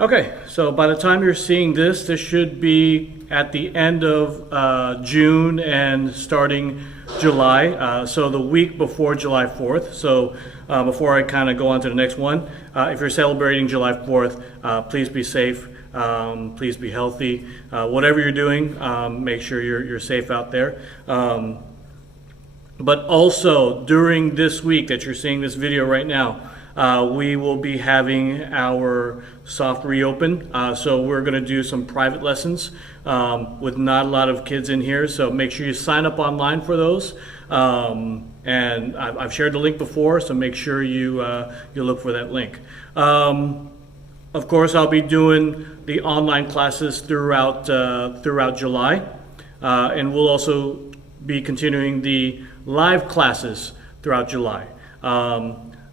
Okay, so by the time you're seeing this, this should be at the end of June and starting July. So the week before July 4th. So before I kind of go on to the next one, if you're celebrating July 4th, please be safe. Please be healthy. Whatever you're doing, make sure you're safe out there. But also during this week that you're seeing this video right now, we will be having our soft reopen. So we're going to do some private lessons with not a lot of kids in here. So make sure you sign up online for those. And I've shared the link before, so make sure you look for that link. Of course, I'll be doing the online classes throughout July, and we'll also be continuing the live classes throughout July.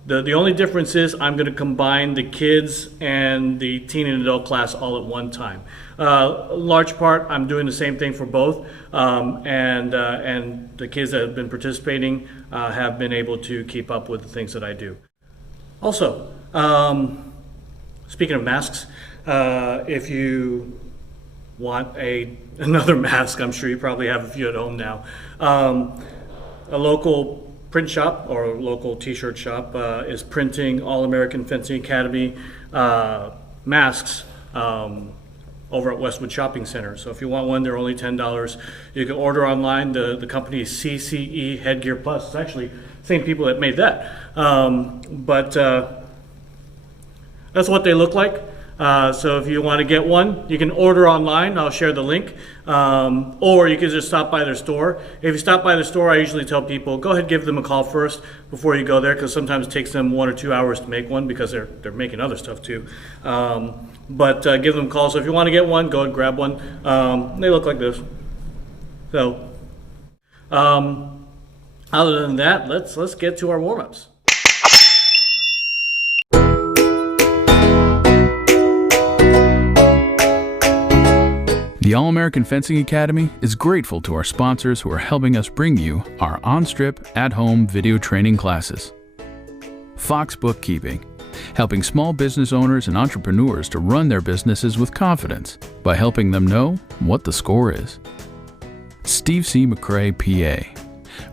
The only difference is I'm going to combine the kids and the teen and adult class all at one time. Large part, I'm doing the same thing for both, and the kids that have been participating have been able to keep up with the things that I do. Also, speaking of masks, if you want another mask, I'm sure you probably have a few at home now. A local print shop or a local t-shirt shop is printing All American Fencing Academy masks over at Westwood Shopping Center. So if you want one, they're only $10. You can order online. The company is CCE Headgear Plus. It's actually the same people that made that. But that's what they look like. So if you want to get one, you can order online. I'll share the link. Or you can just stop by their store. If you stop by the store, I usually tell people, go ahead, give them a call first before you go there, because sometimes it takes them 1 or 2 hours to make one because they're making other stuff too. But give them a call. So if you want to get one, go ahead and grab one. They look like this. So other than that, let's get to our warm-ups. The All-American Fencing Academy is grateful to our sponsors who are helping us bring you our on-strip, at-home video training classes. Fox Bookkeeping, helping small business owners and entrepreneurs to run their businesses with confidence by helping them know what the score is. Steve C. McCrae, PA,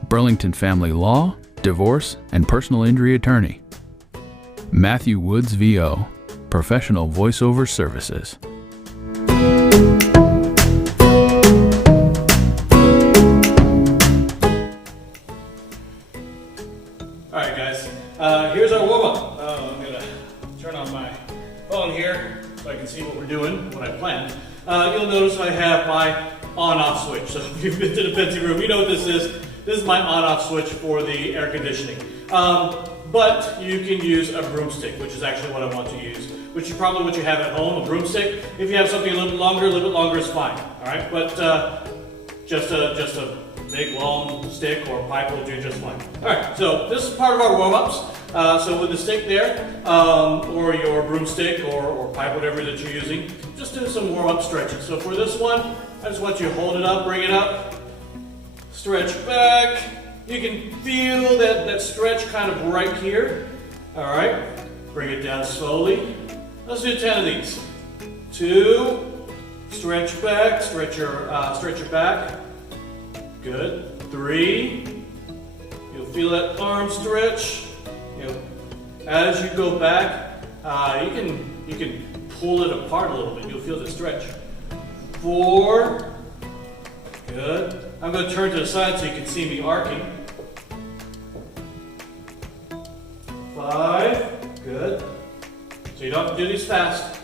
Burlington Family Law, Divorce, and Personal Injury Attorney. Matthew Woods, VO, Professional Voiceover Services. Alright guys, here's our warm-up. I'm going to turn on my phone here so I can see what we're doing, what I planned. You'll notice I have my on-off switch. So if you've been to the fencing room, you know what this is. This is my on-off switch for the air conditioning. But you can use a broomstick, which is actually what I want to use, which is probably what you have at home, a broomstick. If you have something a little bit longer is fine. Alright, but just a big long stick or pipe will do just fine. Alright, so this is part of our warm-ups. So with the stick there, or your broomstick or pipe, whatever that you're using, just do some warm-up stretches. So for this one, I just want you to hold it up, bring it up, stretch back. You can feel that stretch kind of right here. Alright, bring it down slowly. Let's do 10 of these. 2, stretch back, stretch your back. Good. 3, you'll feel that arm stretch. As you go back, you can pull it apart a little bit. You'll feel the stretch. 4, good. I'm going to turn to the side so you can see me arcing. 5, good. So you don't have to do these fast.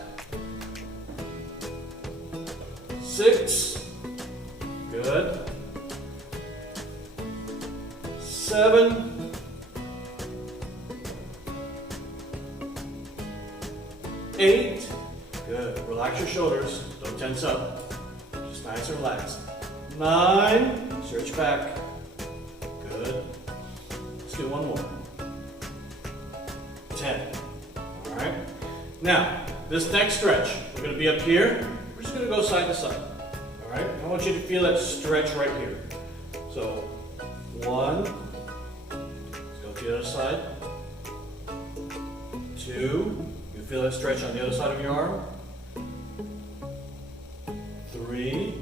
6, good. 7, 8, good. Relax your shoulders, don't tense up. Just nice and relaxed. 9, stretch back. Good. Let's do one more. 10. Alright. Now, this next stretch, we're going to be up here. We're just going to go side to side. Alright? I want you to feel that stretch right here. So, 1. Let's go to the other side. 2. You Feel that stretch on the other side of your arm. 3,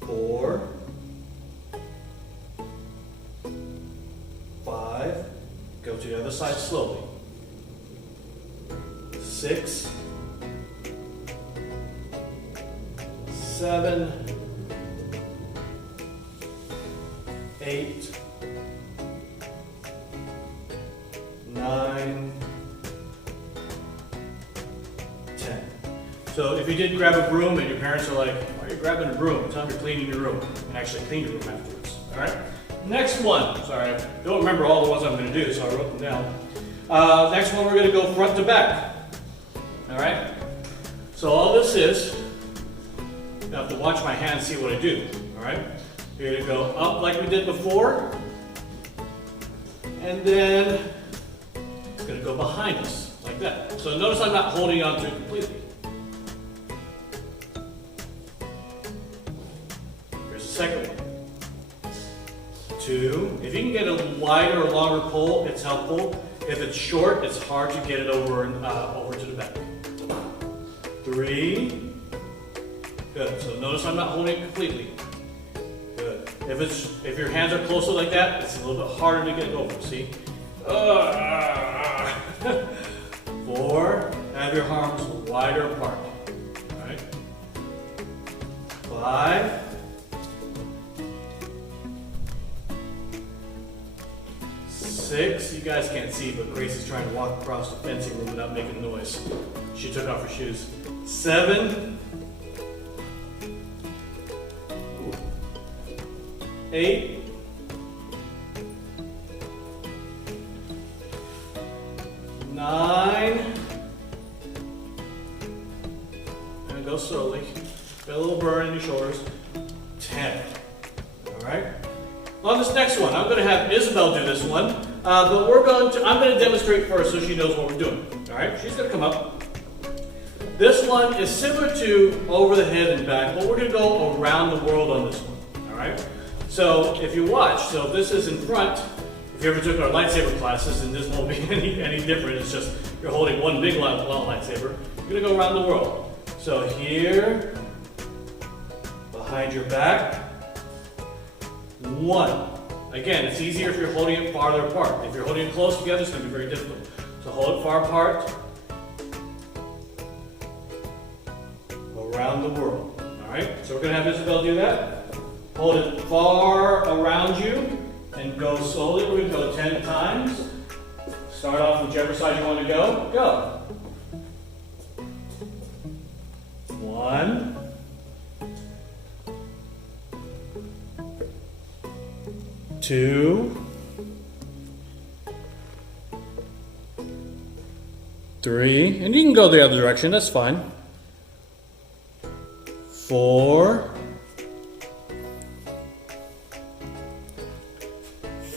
4, 5. Go to the other side slowly. 6, 7, 8, 9, 10. So if you did grab a broom and your parents are like, why are you grabbing a broom? Tell them you're cleaning your room, and actually clean your room afterwards. All right? Next one. Sorry, I don't remember all the ones I'm going to do, so I wrote them down. Next one, we're going to go front to back. All right? So all this is, you have to watch my hands, see what I do. All right? You're going to go up like we did before, and then it's going to go behind us, like that. So notice I'm not holding on to it completely. Here's the second one. 2. If you can get a wider or longer pole, it's helpful. If it's short, it's hard to get it over to the back. 3. Good. So notice I'm not holding it completely. Good. If your hands are closer like that, it's a little bit harder to get it over. See? 4. Have your arms wider apart. All right. 5. 6. You guys can't see, but Grace is trying to walk across the fencing room without making noise. She took off her shoes. 7. 8. 9. And go slowly. Feel a little burn in your shoulders. 10. All right. On this next one, I'm going to have Isabel do this one, but I'm going to demonstrate first so she knows what we're doing. All right. She's going to come up. This one is similar to over the head and back, but we're going to go around the world on this one. All right. So if you watch, so this is in front. If you ever took our lightsaber classes, and this won't be any different, it's just you're holding one big lightsaber. You're going to go around the world. So here, behind your back, 1. Again, it's easier if you're holding it farther apart. If you're holding it close together, it's going to be very difficult. So hold it far apart. Around the world. All right, so we're going to have Isabel do that. Hold it far around you and go slowly. We're going to go 10 times. Start off whichever side you want to go. Go. 1. 2. 3. And you can go the other direction, that's fine. 4.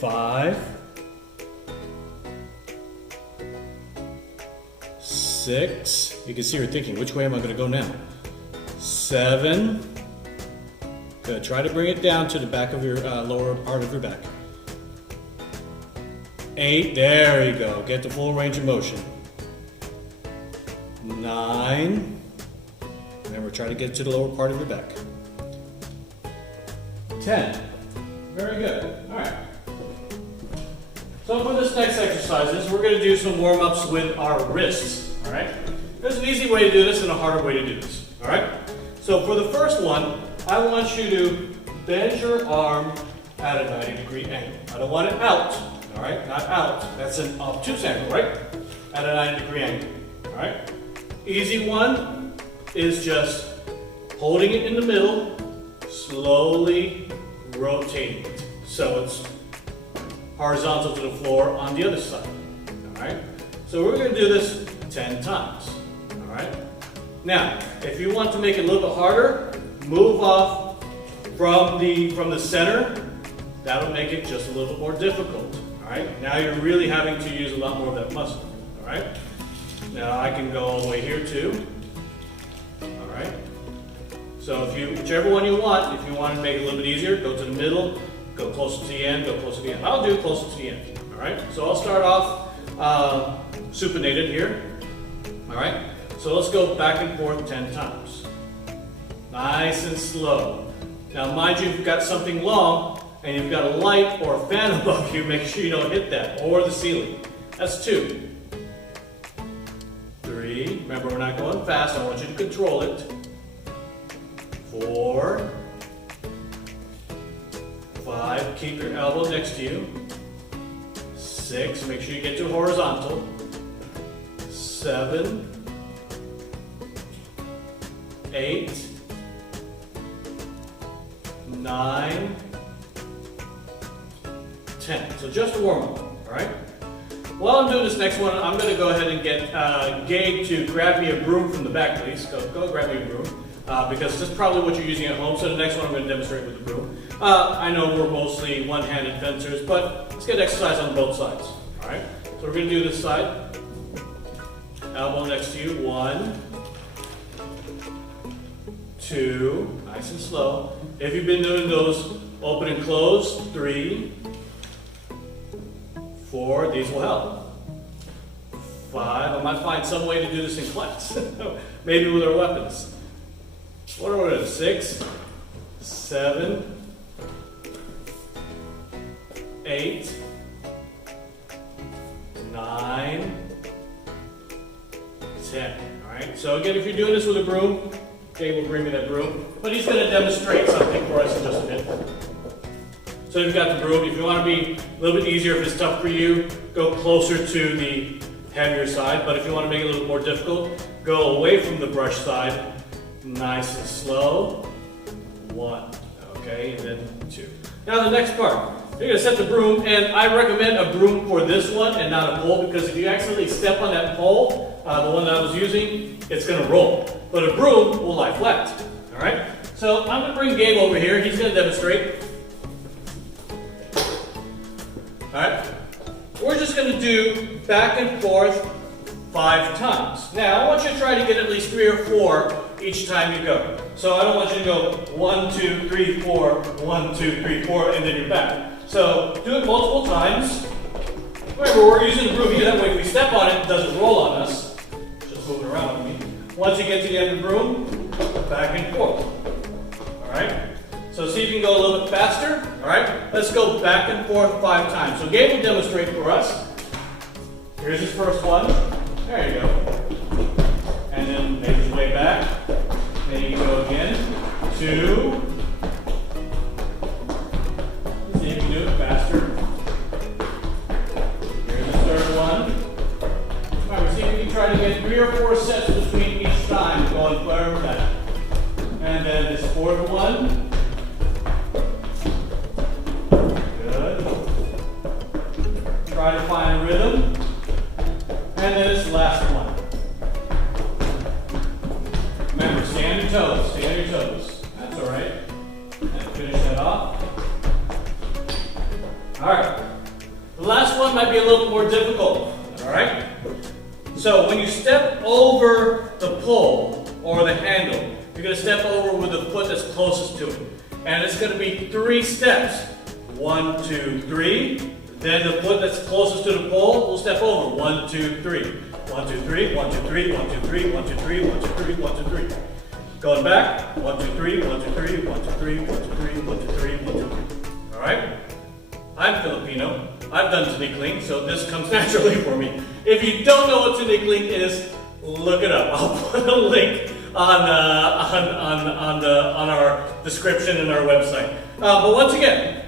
5. 6. You can see her thinking, which way am I going to go now? 7. Good. Try to bring it down to the back of your lower part of your back. 8. There you go. Get the full range of motion. 9. Remember, try to get to the lower part of your back. 10. Very good. All right. So for this next exercise, we're going to do some warm-ups with our wrists. All right. There's an easy way to do this and a harder way to do this. All right. So for the first one, I want you to bend your arm at a 90-degree angle. I don't want it out. All right. Not out. That's an obtuse angle, right? At a 90-degree angle. All right. Easy one is just holding it in the middle, slowly rotating it. So it's horizontal to the floor on the other side. All right. So we're going to do this 10 times. All right. Now, if you want to make it a little bit harder, move off from the center. That'll make it just a little bit more difficult. All right. Now you're really having to use a lot more of that muscle. All right. Now I can go all the way here too. All right. So whichever one you want, if you want to make it a little bit easier, go to the middle, go closer to the end, go closer to the end. I'll do closer to the end. All right, so I'll start off supinated here. All right, so let's go back and forth 10 times. Nice and slow. Now mind you, if you've got something long and you've got a light or a fan above you, make sure you don't hit that, or the ceiling. That's 2. 3, remember we're not going fast, I want you to control it. 4, 5, keep your elbow next to you. 6, make sure you get to horizontal. 7, 8, 9, 10. So just a warm up, all right? While I'm doing this next one, I'm going to go ahead and get Gabe to grab me a broom from the back, please. Go grab me a broom, because this is probably what you're using at home. So the next one I'm going to demonstrate with the broom. I know we're mostly one-handed fencers, but let's get exercise on both sides, all right? So we're going to do this side. Elbow next to you. 1, 2, nice and slow. If you've been doing those open and close, 3, 4, these will help. 5, I might find some way to do this in class. Maybe with our weapons. What are we? 6, 7, 8, 9, 10. Alright, so again, if you're doing this with a broom, Dave will bring me that broom, but he's going to demonstrate something for us in just a bit. So you've got the broom. If you want to be a little bit easier, if it's tough for you, go closer to the heavier side. But if you want to make it a little more difficult, go away from the brush side. Nice and slow. 1, okay, and then 2. Now the next part. You're going to set the broom, and I recommend a broom for this one and not a pole, because if you accidentally step on that pole, the one that I was using, it's going to roll. But a broom will lie flat. All right? So I'm going to bring Gabe over here. He's going to demonstrate. Alright, we're just going to do back and forth 5 times. Now, I want you to try to get at least 3 or 4 each time you go. So I don't want you to go 1, 2, 3, 4, 1, 2, 3, 4, and then you're back. So do it multiple times. Remember, we're using the broom here, that way if we step on it, it doesn't roll on us. Just move it around with me. Once you get to the end of the broom, back and forth. Alright? So see if you can go a little bit faster. All right, let's go back and forth 5 times. So Gabe will demonstrate for us. Here's his first one. There you go. And then make his way back. Then you go again. 2. Let's see if you can do it faster. Here's the third one. All right, see if you can try to get 3 or 4 sets between each time, going forward and back. And then this fourth one. Try to find a rhythm. And then this last one. Remember, stay on your toes, stay on your toes. That's all right. And finish that off. All right. The last one might be a little more difficult. All right. So when you step over the pole or the handle, you're going to step over with the foot that's closest to it. And it's going to be 3 steps. 1, 2, 3. Then the foot that's closest to the pole will step over. 1, 2, 3. 1, 2, 3. 1, 2, 3. 1, 2, 3. 1, 2, 3. 1, 2, 3. 1, 2, 3. Going back. 1, 2, 3. 1, 2, 3. 1, 2, 3. 1, 2, 3. 1, 2, 3. 1, 2, 3. All right. I'm Filipino. I've done tinikling, so this comes naturally for me. If you don't know what tinikling is, look it up. I'll put a link on our description and our website. But once again,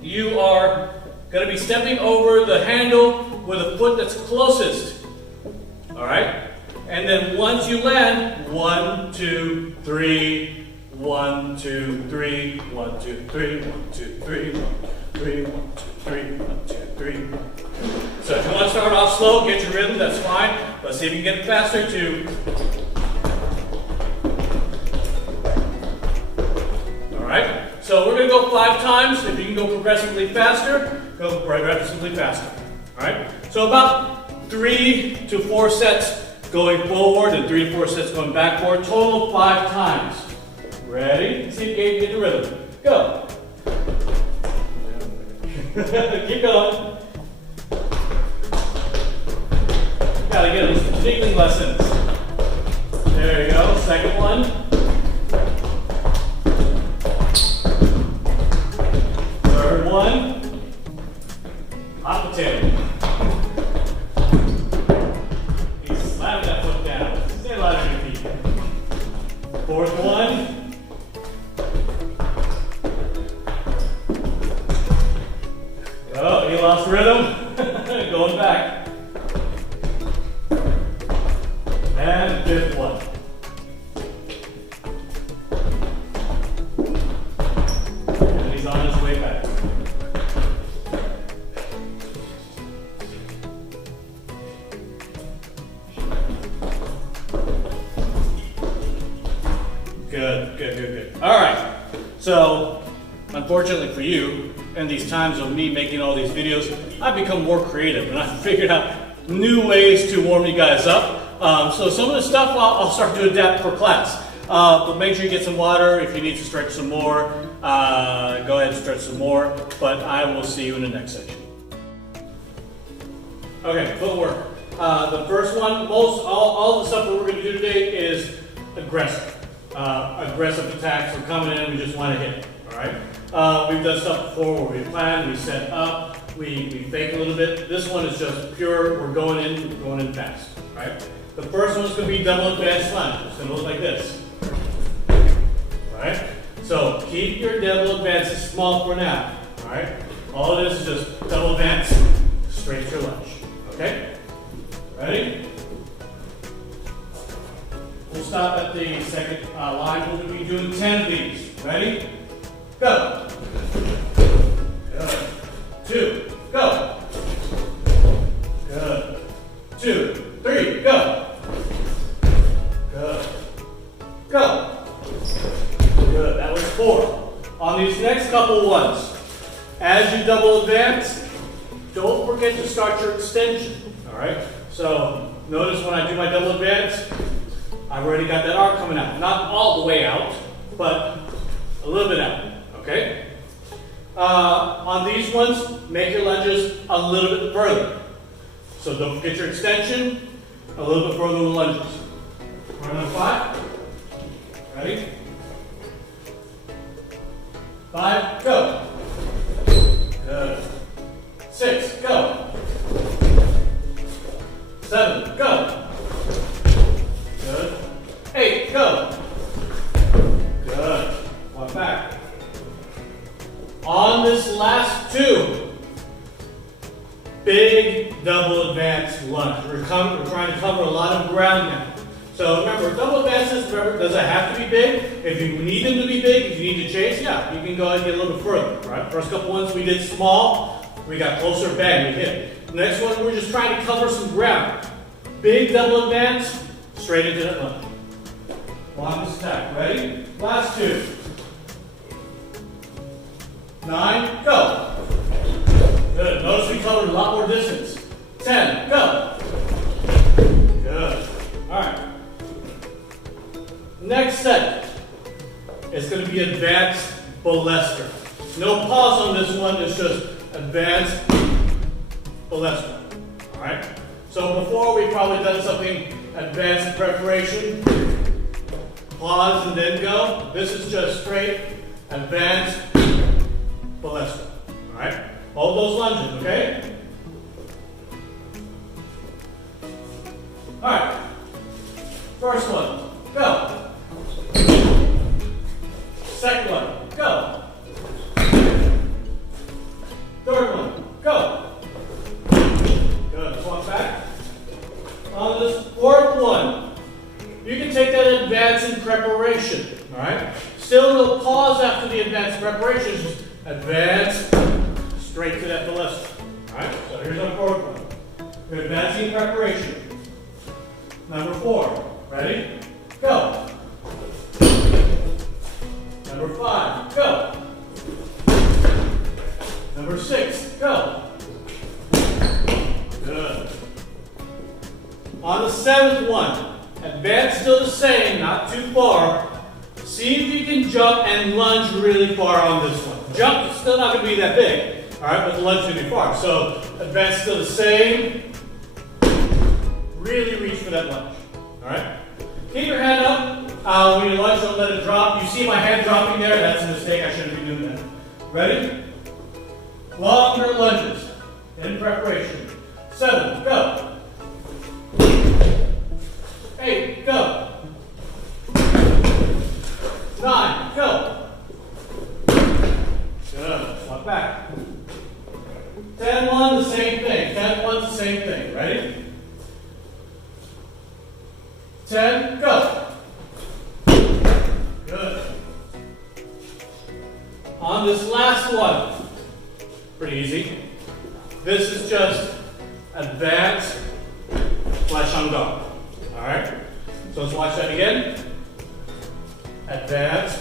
you are going to be stepping over the handle with the foot that's closest. All right? And then once you land, 1, 2, 3, 1, 2, 3, 1, 2, 3, 1, 2, 3, 1, 3, 1, 2, 3, 1, 2, 3. So if you want to start off slow, get your rhythm, that's fine. Let's see if you can get it faster too. All right? So we're going to go 5 times. If you can go progressively faster, go progressively faster. All right? So about 3 to 4 sets going forward and 3 to 4 sets going backward. Total of 5 times. Ready? Let's see if Gabe can get the rhythm. Go. Keep going. again, jiggling lessons. There you go, second one. Third one. Hot potato. He's slamming that foot down. Stay alive on your feet. Fourth one. Oh, he lost rhythm. Going back. And fifth one. And he's on his way back. Good. All right. So, unfortunately for you, in these times of me making all these videos, I've become more creative and I've figured out new ways to warm you guys up. So some of the stuff I'll start to adapt for class. But make sure you get some water. If you need to stretch some more, go ahead and stretch some more. But I will see you in the next section. Okay, footwork. The first one, all the stuff that we're going to do today is aggressive. Aggressive attacks. We're coming in and we just want to hit. All right. We've done stuff before where we plan, we set up, we fake a little bit. This one is just pure. We're going in fast. All right. The first one's going to be double advanced lunge. It's going to look like this. All right. So keep your double advances small for now. All right. All it is just double advance, straight to your lunge. Okay. Ready? We'll stop at the second line. We're going to be doing 10 of these. Ready? Go. Good. 2. Go. Good. 2, 3. Go. Good. Go. Good. That was 4. On these next couple ones, as you double advance, don't forget to start your extension. All right. So notice when I do my double advance, I've already got that arc coming out. Not all the way out, but a little bit out. Okay? On these ones, make your lunges a little bit further. So don't forget your extension, a little bit further with the lunges. We're on 5. Ready? 5, go. Good. 6, go. 7, go. Good. 8, go. Good. 1 back. On this last 2, big double advance lunge. We're trying to cover a lot of ground now. So remember, double advances, does it have to be big? If you need them to be big, if you need to chase, yeah, you can go ahead and get a little bit further. Right? First couple ones we did small, we got closer, bang, we hit. Next one, we're just trying to cover some ground. Big double advance, straight into that lunge. Longest attack. Ready? Last 2. 9, go. Good. Notice we covered a lot more distance. 10, go. Good. All right. Next set is going to be advanced ballester. No pause on this one. It's just advanced ballester. All right. So before we've probably done something advanced in preparation. Pause and then go. This is just straight advanced ballester. All right. Hold those lunges, okay? All right. First one, go. Second one, go. Third one, go. Good. Swap back. On this fourth one, you can take that advance in preparation. All right. Still no pause after the advanced preparation. Just advance straight to that ballista. All right. So here's our fourth one. We're advancing preparation. Number 4. Ready? Go. Number 5. Go. Number 6. Go. Good. On the 7th one, advance still the same, not too far. See if you can jump and lunge really far on this one. Jump is still not going to be that big, all right, but the lunge is going to be far. So advance still the same. Really reach for that lunge. All right? Keep your hand up. When you lunge, don't let it drop. You see my hand dropping there? That's a mistake. I shouldn't be doing that. Ready? Longer lunges. In preparation. 7, go. 8, go. 9, go. Good. Walk back. 10, 1, the same thing. 10, 1, the same thing. Ready? 10, go. Good. On this last one, pretty easy. This is just advanced flesh on guard. All right? So let's watch that again. Advanced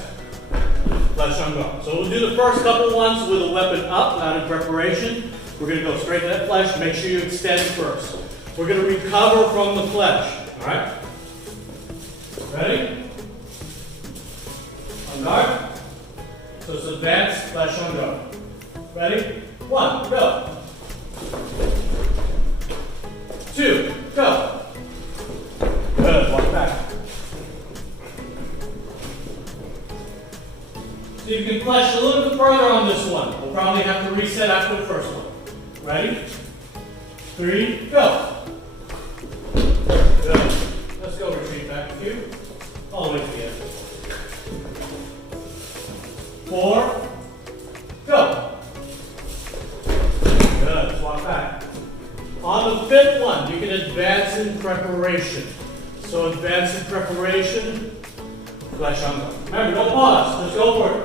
flesh on guard. So we'll do the first couple ones with a weapon up, not in preparation. We're going to go straight to that flesh. Make sure you extend first. We're going to recover from the flesh. All right? Ready? On guard. So it's advanced flesh on guard. Ready? 1, go. 2, go. Good, walk back. So you can flesh a little bit further on this one. We'll probably have to reset after the first one. Ready? 3, go. Good. Let's go retreat back a few. All the way to the end. 4, go. Good, let's walk back. On the fifth one, you can advance in preparation. So advance in preparation, flesh on guard. Remember, don't pause, let's go for it.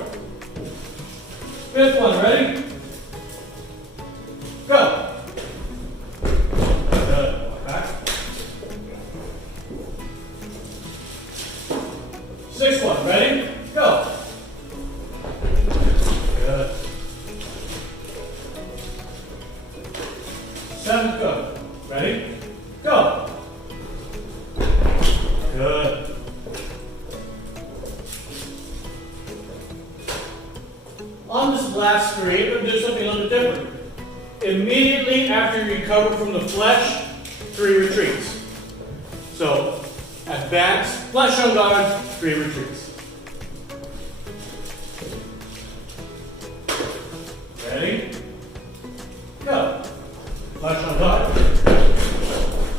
Fifth one, ready? Go. Good, walk back. Sixth one, ready? Go. Good. 7th, go. Ready? Go. Good. On this last 3, we're going to do something a little bit different. Immediately after you recover from the flesh, 3 retreats. So, advance, flesh on guard, 3 retreats. Ready? Go. Flesh on guard.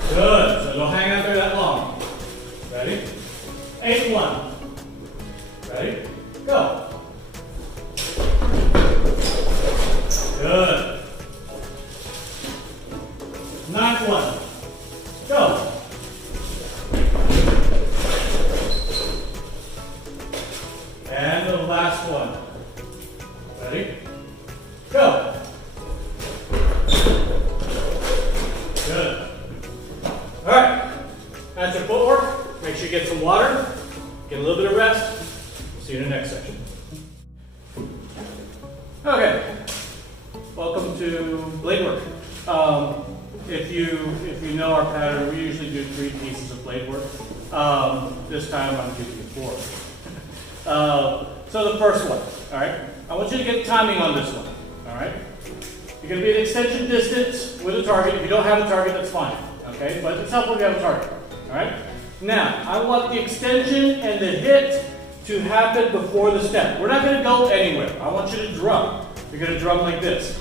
Good. So don't hang out there that long. Ready? 8, 1. Ready? Go. Good. 9, 1. Go. And the last one. Ready? Go. Good. All right. That's your footwork. Make sure you get some water. Get a little bit of rest. See you in the next section. Okay. Welcome to Bladework. If you know our pattern, we usually do 3 pieces of blade work. This time I'm giving you 4. So the first one, all right? I want you to get timing on this one, all right? You're going to be at extension distance with a target. If you don't have a target, that's fine, okay? But it's helpful if you have a target, all right? Now, I want the extension and the hit to happen before the step. We're not going to go anywhere. I want you to drum. You're going to drum like this,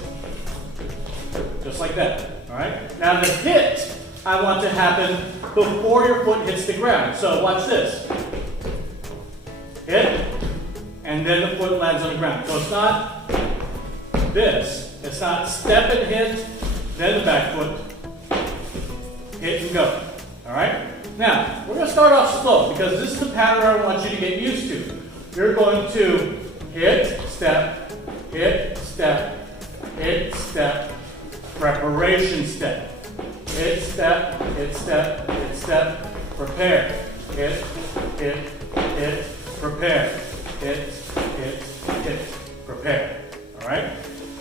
just like that, all right? Now the hit, I want to happen before your foot hits the ground. So watch this. Hit, and then the foot lands on the ground. So it's not this. It's not step and hit, then the back foot, hit and go. All right? Now, we're going to start off slow because this is the pattern I want you to get used to. You're going to hit, step, hit, step, hit, step, preparation step. Hit, step, hit, step, hit, step, prepare. Hit, prepare. Hit, prepare. All right?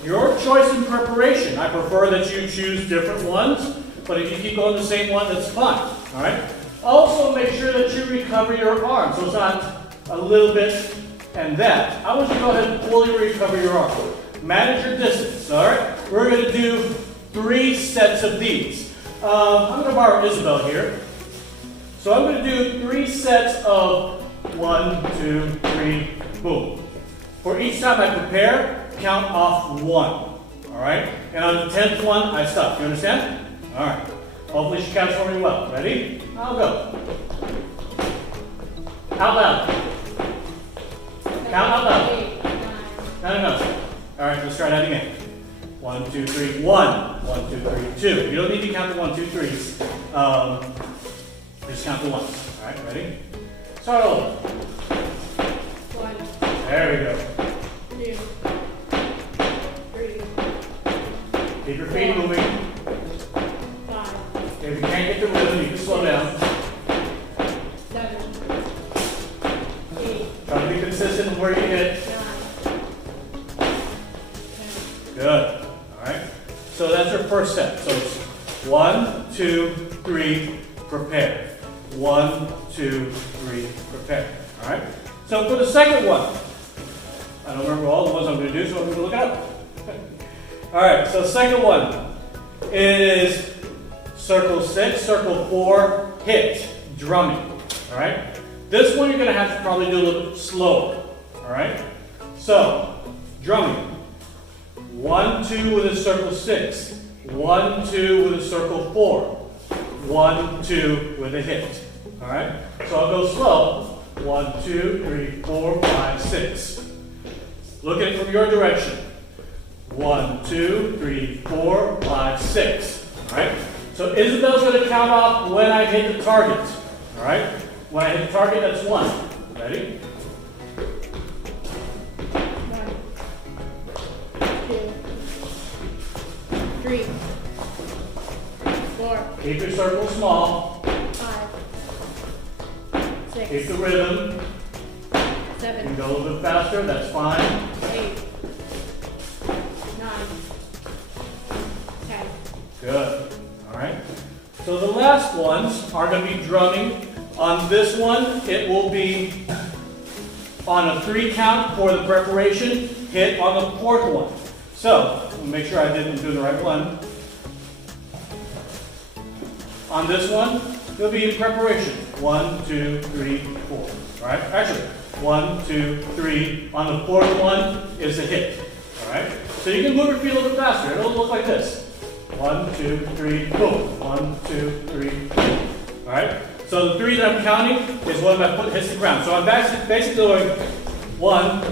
Your choice in preparation. I prefer that you choose different ones, but if you keep going the same one, that's fine. All right? Also, make sure that you recover your arm, so it's not a little bit and that. I want you to go ahead and fully recover your arm. Manage your distance. All right? We're going to do 3 sets of these. I'm going to borrow Isabel here. So I'm going to do 3 sets of 1, 2, 3, boom. For each time I prepare, count off 1. All right? And on the 10th one, I stop. You understand? All right. Hopefully she counts for me well. Ready? I'll go. Out loud. Count out loud. No. All right, let's try that again. 1, 2, 3, 1. 1, 2, 3, 2. You don't need to count the 1, 2, 3s. Just count the 1. All right, ready? Start over. 1. There we go. 2. 3. Keep your feet moving. 5. If you can't get the rhythm, you can slow down. 7. 8. Try to be consistent with where you hit. 9. 10. Good. All right. So that's your first set. So it's 1, 2, 3, prepare. 1, 2, 3, prepare. All right. So for the second one, I don't remember all the ones I'm going to do, so I'm going to look it up. All right. So the second one is circle 6, circle 4, hit, drumming. All right. This one you're going to have to probably do a little bit slower. All right. So drumming. 1, 2 with a circle 6. 1, 2 with a circle 4. 1, 2 with a hit. All right. So I'll go slow. 1, 2, 3, 4, 5, 6. Look at it from your direction. 1, 2, 3, 4, 5, 6. All right. So Isabel's going to count off when I hit the target. All right. When I hit the target, that's 1. Ready? 3, 4, Keep your circle small. 5, Keep 6, the rhythm. You can 7, go a little bit faster. That's fine. 8, 9, 10. Good. All right. So the last ones are going to be drumming. On this one, it will be on a 3 count for the preparation, hit on the 4th one. So, make sure I didn't do the right one. On this one, it'll be in preparation. 1, 2, 3, 4. All right? Actually, 1, 2, 3. On the 4th one is a hit. All right? So you can move your feet a little bit faster. It'll look like this. 1, 2, 3, boom. 1, 2, 3, boom. All right? So the 3 that I'm counting is when my foot hits the ground. So I'm basically going 1,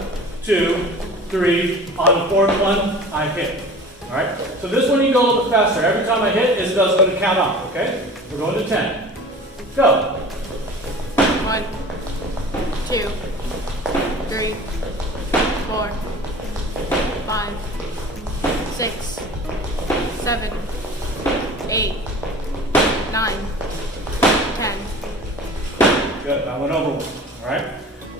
2, 3. On the 4th one, I hit. All right? So this one you can go a little bit faster. Every time I hit, Isabel's going to count off. Okay? We're going to 10. Go. 1, 2, 3, 4, 5, 6, 7, 8, 9, 10. Good. I went over one. All right?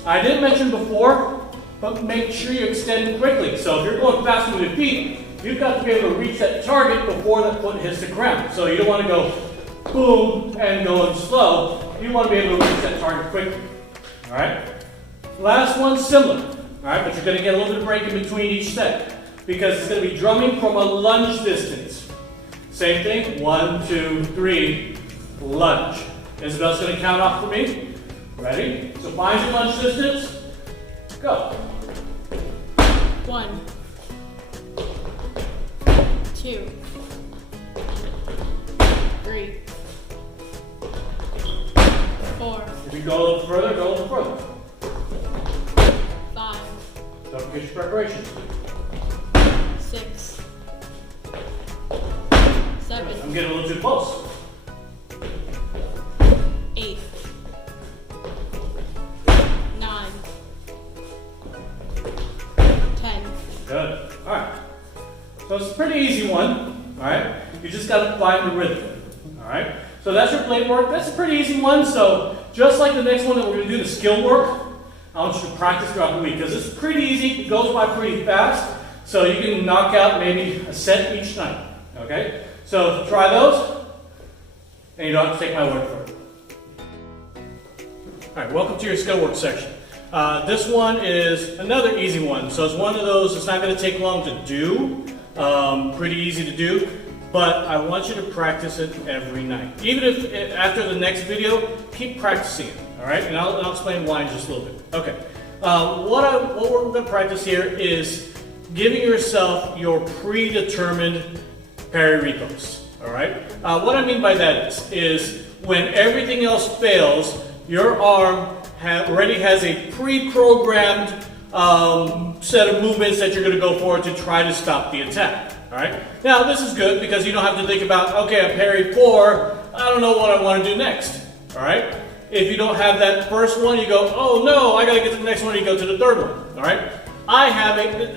I didn't mention before, but make sure you extend quickly. So if you're going faster with your feet, you've got to be able to reach that target before that foot hits the ground. So you don't want to go boom and going slow. You want to be able to reach that target quickly. All right? Last one, similar. All right? But you're going to get a little bit of break in between each set because it's going to be drumming from a lunge distance. Same thing. 1, 2, 3, lunge. Isabel's going to count off for me. Ready? So find your lunge distance. Go. 1, 2, 3, 4, If you go a little further, go a little further. 5, Don't forget your preparation. 6, 7, I'm getting a little too close. 8, 9, 10. Good. All right. So it's a pretty easy one. All right. You just got to find the rhythm. All right. So that's your Bladework. That's a pretty easy one. So just like the next one that we're going to do, the skill work, I want you to practice throughout the week because it's pretty easy. It goes by pretty fast. So you can knock out maybe a set each night. Okay. So try those, and you don't have to take my word for it. All right. Welcome to your skill work section. This one is another easy one. So it's one of those that's not going to take long to do. Pretty easy to do. but I want you to practice it every night. Even if after the next video, keep practicing it, all right? And I'll explain why in just a little bit. Okay, what we're gonna practice here is giving yourself your predetermined parry riposte, all right? What I mean by that is when everything else fails, your arm already has a pre-programmed set of movements that you're going to go for to try to stop the attack. All right. Now this is good because you don't have to think about, okay, I parried 4. I don't know what I want to do next. All right. If you don't have that first one, you go, oh no, I got to get to the next one. You go to the third one. All right.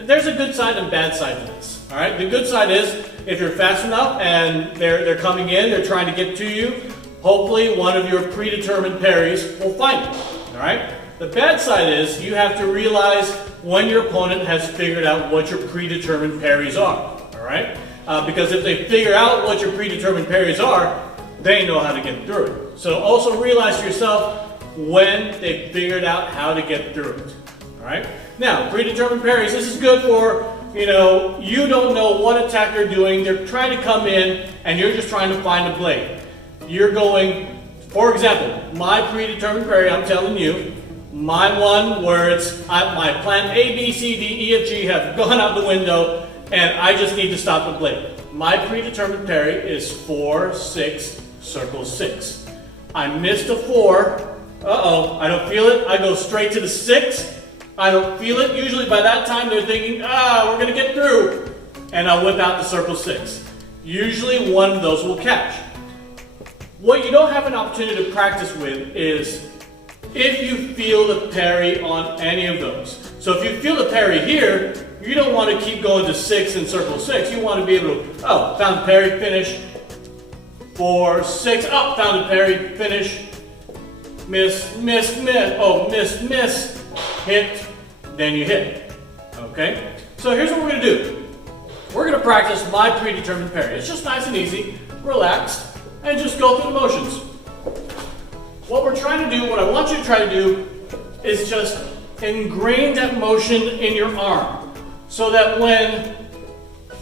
There's a good side and bad side to this. All right. The good side is if you're fast enough and they're coming in, they're trying to get to you. Hopefully, one of your predetermined parries will find it. All right. The bad side is you have to realize when your opponent has figured out what your predetermined parries are. All right? Because if they figure out what your predetermined parries are, they know how to get through it. So also realize to yourself when they figured out how to get through it. All right? Now, predetermined parries, this is good for, you don't know what attack they're doing. They're trying to come in and you're just trying to find a blade. You're going, for example, my predetermined parry, I'm telling you, my one where it's my plan A, B, C, D, E, F, G have gone out the window and I just need to stop the blade. My predetermined parry is 4, 6, circle 6. I missed a 4. Uh-oh, I don't feel it. I go straight to the 6. I don't feel it. Usually by that time they're thinking, we're going to get through. And I'll whip out the circle 6. Usually one of those will catch. What you don't have an opportunity to practice with is if you feel the parry on any of those. So if you feel the parry here, you don't want to keep going to 6 and circle 6. You want to be able to, found the parry, finish. 4, 6, found the parry, finish. Miss, miss, miss. Oh, miss, miss. Hit, then you hit. Okay? So here's what we're going to do. We're going to practice my predetermined parry. It's just nice and easy, relaxed, and just go through the motions. What we're trying to do, what I want you to try to do, is just ingrain that motion in your arm so that when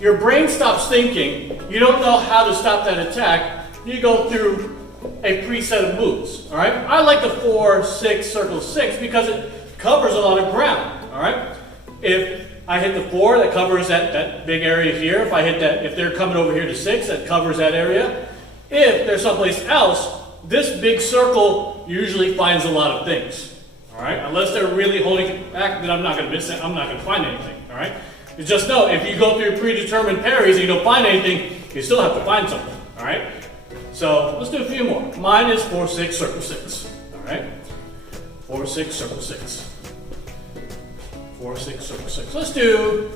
your brain stops thinking, you don't know how to stop that attack, you go through a preset of moves, all right? I like the 4, 6, circle 6 because it covers a lot of ground, all right? If I hit the 4, that covers that big area here. If I hit that, if they're coming over here to 6, that covers that area. If there's someplace else, this big circle usually finds a lot of things, all right? Unless they're really holding it back, then I'm not going to miss it. I'm not going to find anything, all right? You just know, if you go through predetermined parries and you don't find anything, you still have to find something, all right? So let's do a few more. Mine is 4, 6, circle 6, all right? 4, 6, circle 6. 4, 6, circle 6. Let's do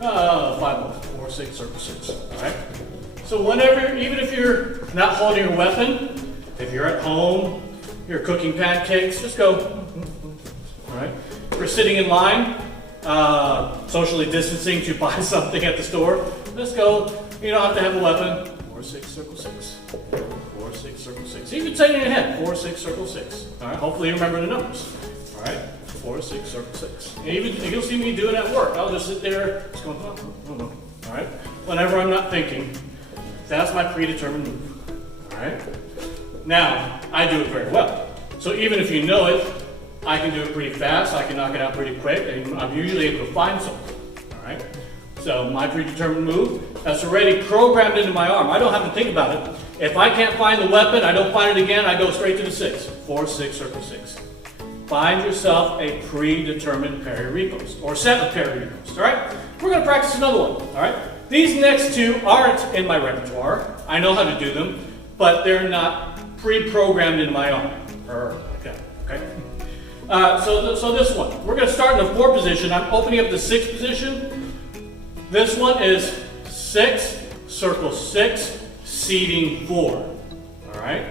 5 more. 4, 6, circle 6, all right? So whenever, even if you're not holding your weapon, if you're at home, you're cooking pancakes, just go, all right? If you're sitting in line, socially distancing to buy something at the store, let's go. You don't have to have a weapon. 4, 6, circle 6. 4, 6, circle 6. You can say it in your head, 4, 6, circle 6. All right, hopefully you remember the numbers. All right, 4, 6, circle 6. And even you'll see me do it at work. I'll just sit there, just going, all right? Whenever I'm not thinking, that's my predetermined move. All right? Now, I do it very well. So even if you know it, I can do it pretty fast. I can knock it out pretty quick, and I'm usually able to find something. All right? So my predetermined move, that's already programmed into my arm. I don't have to think about it. If I can't find the weapon, I don't find it again, I go straight to the 6. 4, 6, circle 6. Find yourself a predetermined parry riposte, or set of parry riposte. All right? We're going to practice another one. All right? These next two aren't in my repertoire. I know how to do them, but they're not pre-programmed in my arm. Okay. So this one, we're going to start in the 4 position. I'm opening up the 6 position. This one is 6, circle 6, seating 4. All right.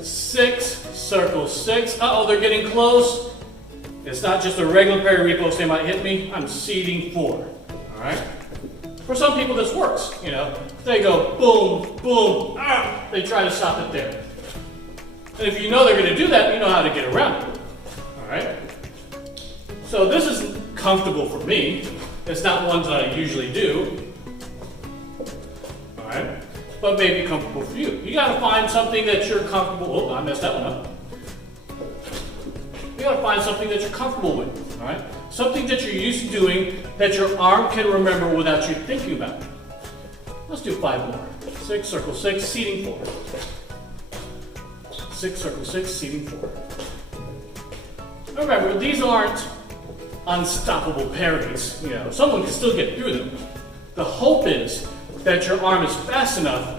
6, circle 6. Uh-oh, they're getting close. It's not just a regular parry riposte. They might hit me. I'm seating 4. All right. For some people, this works. They go boom, boom. They try to stop it there. And if you know they're going to do that, you know how to get around it. All right. So this isn't comfortable for me. It's not ones that I usually do. All but may be comfortable for you. You gotta find something that you're comfortable. Oh, I messed that one up. You gotta find something that you're comfortable with, all right? Something that you're used to doing that your arm can remember without you thinking about it. Let's do 5 more. 6, circle 6, seating 4. 6, circle 6, seating 4. Remember, these aren't unstoppable parries. You know, someone can still get through them. The hope is that your arm is fast enough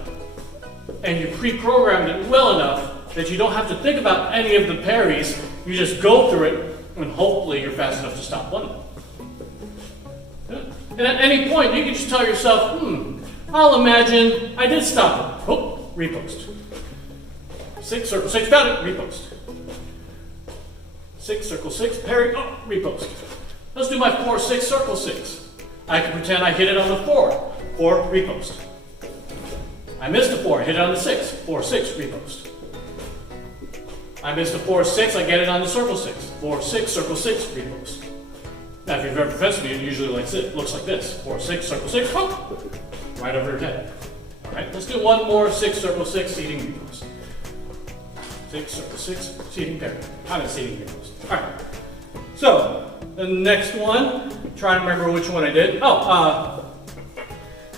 and you pre-programmed it well enough that you don't have to think about any of the parries. You just go through it, and hopefully you're fast enough to stop one of them. And at any point, you can just tell yourself, I'll imagine I did stop it. Oh, repost. 6, circle 6, got it, repost. 6, circle 6, parry, oh, repost. Let's do my 4, 6, circle 6. I can pretend I hit it on the 4, 4, repost. I missed the 4, hit it on the 6, 4, 6, repost. I missed the 4, 6, I get it on the circle 6, 4, 6, circle 6, repost. Now if you've ever fenced me, it usually looks like this, 4, 6, circle 6, oh, right over your head. All right, let's do one more 6, circle 6, seating repost. 6, circle 6, seating parry. Kind of seating repost. All right, so the next one, try to remember which one I did. The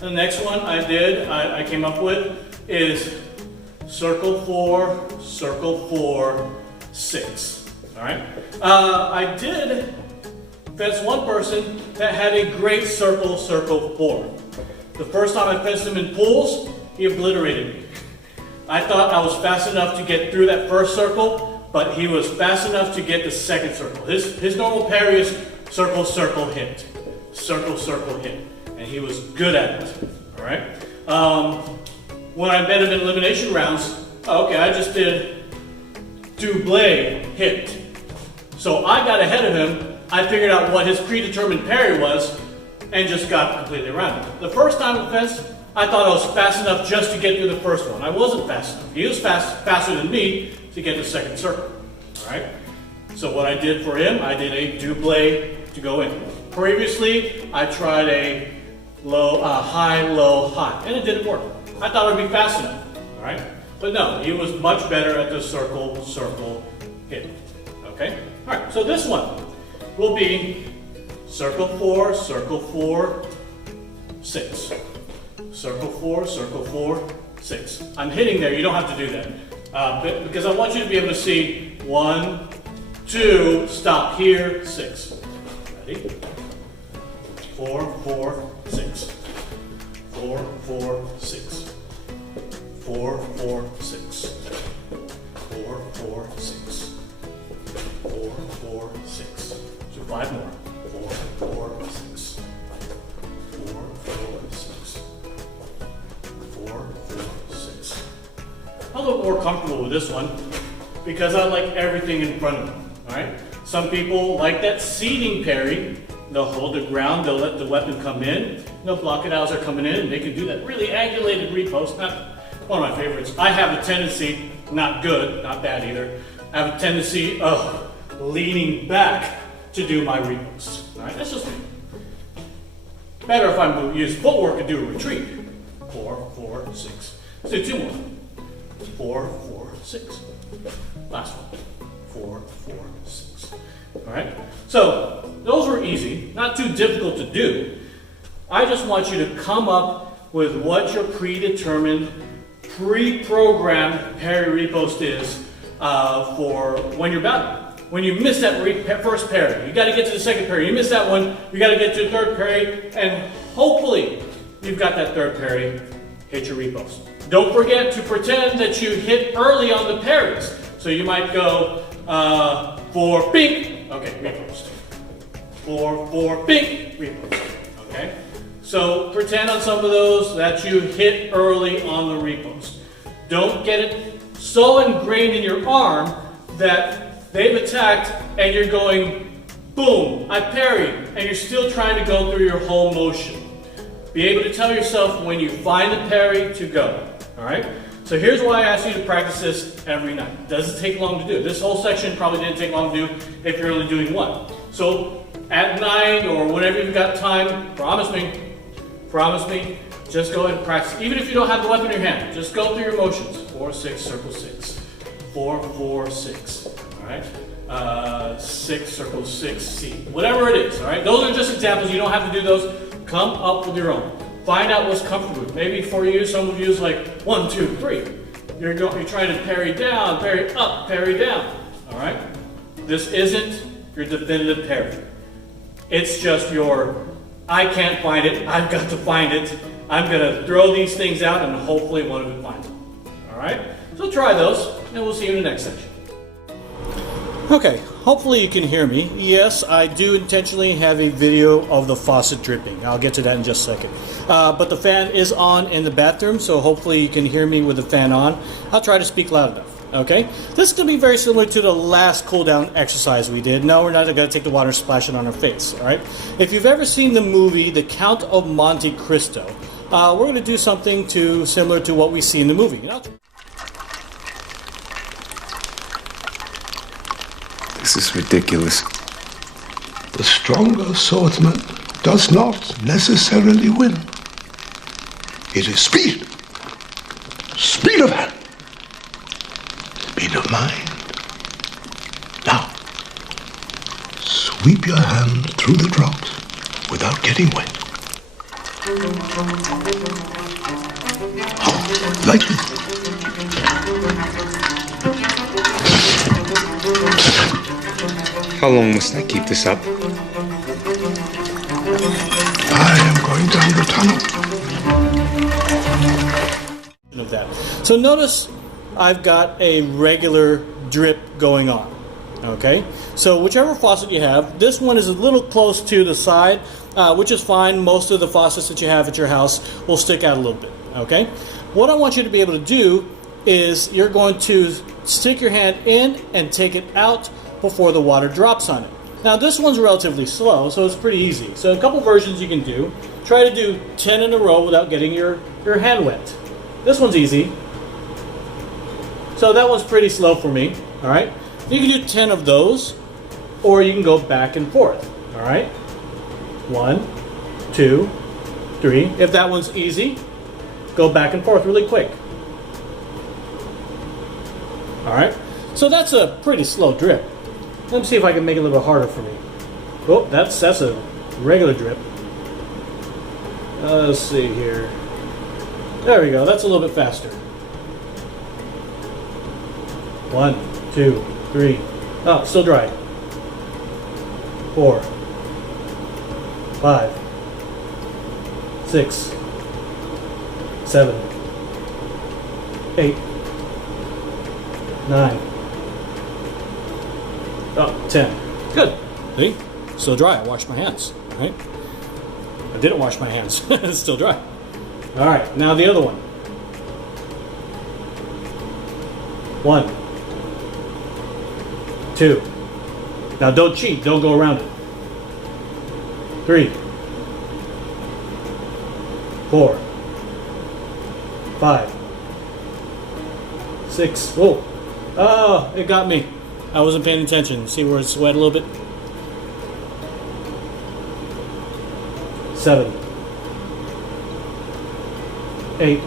next one I came up with is circle 4, 6. All right. I did fence one person that had a great circle 4. The first time I fenced him in pools, he obliterated me. I thought I was fast enough to get through that first circle, but he was fast enough to get the second circle. His normal parry is circle, hit. Circle, hit. And he was good at it. All right. When I met him in elimination rounds, I just did double hit. So I got ahead of him. I figured out what his predetermined parry was and just got completely around it. The first time I fenced, I thought I was fast enough just to get through the first one. I wasn't fast enough. He was faster than me to get the second circle. All right. So what I did for him, I did a double to go in. Previously, I tried a high, low, high, and it didn't work. I thought it would be fast enough. All right. But no, he was much better at the circle, hit. Okay? All right, so this one will be circle 4, 6. Circle 4, 6. I'm hitting there, you don't have to do that. Because I want you to be able to see 1, 2, stop here, 6. Ready? 4, 6. 4, 6. 4, 6. 4, 6. 4, 6. So 5 more. 4, 6. 4, 6. 4, 6. I'm a little more comfortable with this one because I like everything in front of me. All right. Some people like that seating parry. They'll hold the ground. They'll let the weapon come in. They'll block it out as they're coming in, and they can do that really angulated repost. Not one of my favorites. I have a tendency, not good, not bad either. I have a tendency of leaning back to do my reposts. All right, that's just me. Better if I use footwork and do a retreat. 4, 6. Let's do 2 more. 4, 6. Last one. 4, 6. All right. So those were easy, not too difficult to do. I just want you to come up with what your predetermined, pre-programmed parry repost is for when you're battling. When you miss that first parry, you got to get to the second parry. You miss that one, you got to get to the third parry, and hopefully you've got that third parry. Hit your repost. Don't forget to pretend that you hit early on the parries. So you might go 4, pink. Okay, repost. 4, pink, repost. Okay. So pretend on some of those that you hit early on the repost. Don't get it so ingrained in your arm that they've attacked and you're going, boom, I parried, and you're still trying to go through your whole motion. Be able to tell yourself when you find the parry to go. All right? So here's why I ask you to practice this every night. It doesn't take long to do. This whole section probably didn't take long to do if you're only doing one. So at night or whenever you've got time, promise me Just go ahead and practice. Even if you don't have the weapon in your hand, just go through your motions. 4, 6, circle 6. 4, 4, 6. All right. 6, circle 6, C. Whatever it is. All right. Those are just examples. You don't have to do those. Come up with your own. Find out what's comfortable. Maybe for you, some of you is like 1, 2, 3. You're trying to parry down, parry up, parry down. All right. This isn't your definitive parry. It's just your, I can't find it, I've got to find it. I'm going to throw these things out and hopefully one of them finds it. All right? So try those, and we'll see you in the next section. Okay, hopefully you can hear me. Yes, I do intentionally have a video of the faucet dripping. I'll get to that in just a second. But the fan is on in the bathroom, so hopefully you can hear me with the fan on. I'll try to speak loud enough. Okay, this is going to be very similar to the last cool down exercise we did. No, we're not going to take the water and splash it on our face. All right. If you've ever seen the movie The Count of Monte Cristo, we're going to do something similar to what we see in the movie. This is ridiculous. The stronger swordsman does not necessarily win. It is speed. Speed of hand. Speed of mind. Now, sweep your hand through the drops without getting wet. Oh, like this. How long must I keep this up? I am going down the tunnel. Of that. So notice I've got a regular drip going on. Okay, so whichever faucet you have, this one is a little close to the side, which is fine. Most of the faucets that you have at your house will stick out a little bit. Okay, what I want you to be able to do is you're going to stick your hand in and take it out before the water drops on it. Now this one's relatively slow, so it's pretty easy. So a couple versions you can do. Try to do 10 in a row without getting your hand wet. This one's easy. So that one's pretty slow for me. All right. You can do 10 of those, or you can go back and forth. All right. 1, 2, 3. If that one's easy, go back and forth really quick. All right. So that's a pretty slow drip. Let me see if I can make it a little bit harder for me. Oh, that's a regular drip. Let's see here. There we go. That's a little bit faster. 1, 2, 3. Oh, still dry. 4, 5, 6, 7, 8, 9. Oh, 10. Good. See? Still dry. I washed my hands. All right. I didn't wash my hands. It's still dry. All right. Now the other one. 1, 2. Now don't cheat. Don't go around it. 3, 4, 5, 6. Whoa. Oh, it got me. I wasn't paying attention. See where it's wet a little bit? 7, 8,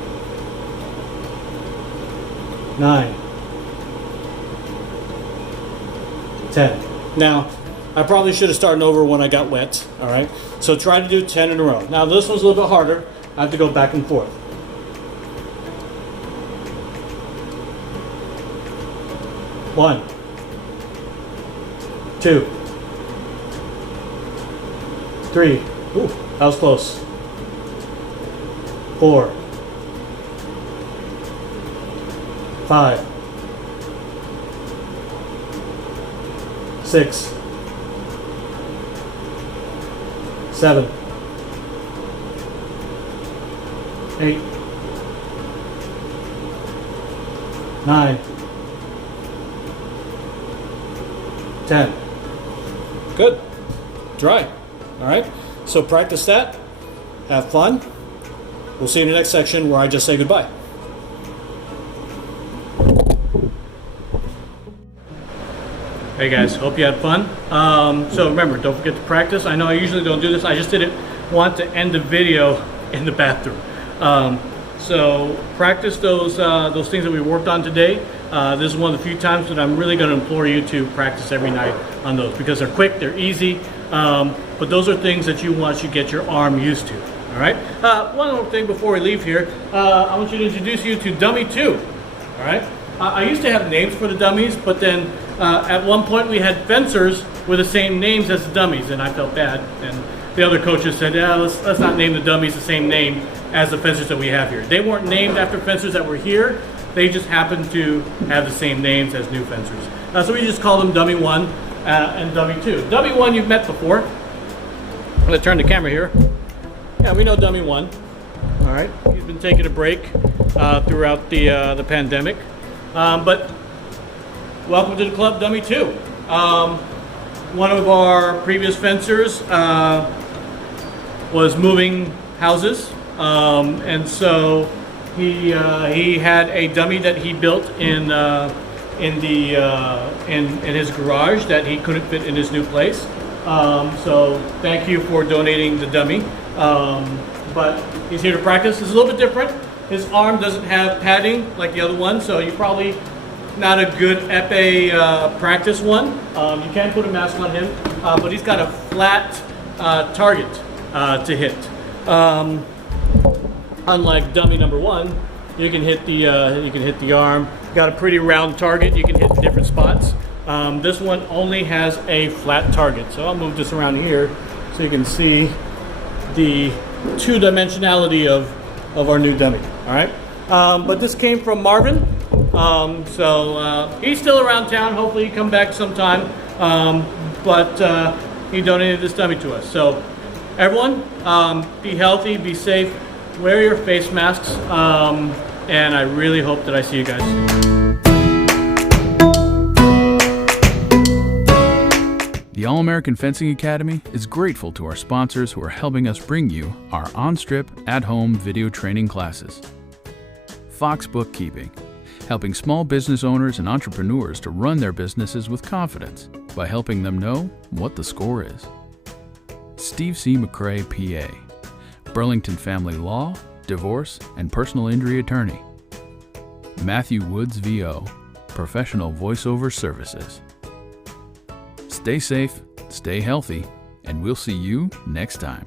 9, 10. Now, I probably should have started over when I got wet. All right. So try to do 10 in a row. Now this one's a little bit harder. I have to go back and forth. 1, 2, 3. Ooh, that was close. 4, 5, 6, 7, 8, 9, 10. Good. Dry. All right. So practice that. Have fun. We'll see you in the next section where I just say goodbye. Hey guys, hope you had fun. So remember, don't forget to practice. I know I usually don't do this. I just didn't want to end the video in the bathroom. So practice those things that we worked on today. This is one of the few times that I'm really going to implore you to practice every night on those because they're quick, they're easy, but those are things that you want to get your arm used to. All right. One more thing before we leave here, I want you to introduce you to Dummy 2. All right. I used to have names for the dummies, but then at one point we had fencers with the same names as the dummies, and I felt bad. And the other coaches said, "Yeah, let's not name the dummies the same name as the fencers that we have here." They weren't named after fencers that were here. They just happened to have the same names as new fencers. So we just call them Dummy 1 and Dummy 2. Dummy 1 you've met before. I'm going to turn the camera here. Yeah, we know Dummy 1. All right, he's been taking a break throughout the pandemic. But welcome to the club, Dummy 2. One of our previous fencers was moving houses, and so he had a dummy that he built in his garage that he couldn't fit in his new place. So thank you for donating the dummy. But he's here to practice. It's a little bit different. His arm doesn't have padding like the other one, so you're probably not a good epee practice one. You can put a mask on him, but he's got a flat target to hit. Unlike dummy number 1, you can hit the arm. Got a pretty round target. You can hit different spots. This one only has a flat target. So I'll move this around here so you can see the two-dimensionality of our new dummy. All right, but this came from Marvin. So he's still around town. Hopefully he come back sometime. But he donated this dummy to us. So everyone, be healthy, be safe, wear your face masks, and I really hope that I see you guys soon. The All-American Fencing Academy is grateful to our sponsors who are helping us bring you our on-strip, at-home video training classes. Fox Bookkeeping, helping small business owners and entrepreneurs to run their businesses with confidence by helping them know what the score is. Steve C. McCrae, PA, Burlington Family Law, Divorce, and Personal Injury Attorney. Matthew Woods, VO, Professional Voiceover Services. Stay safe, stay healthy, and we'll see you next time.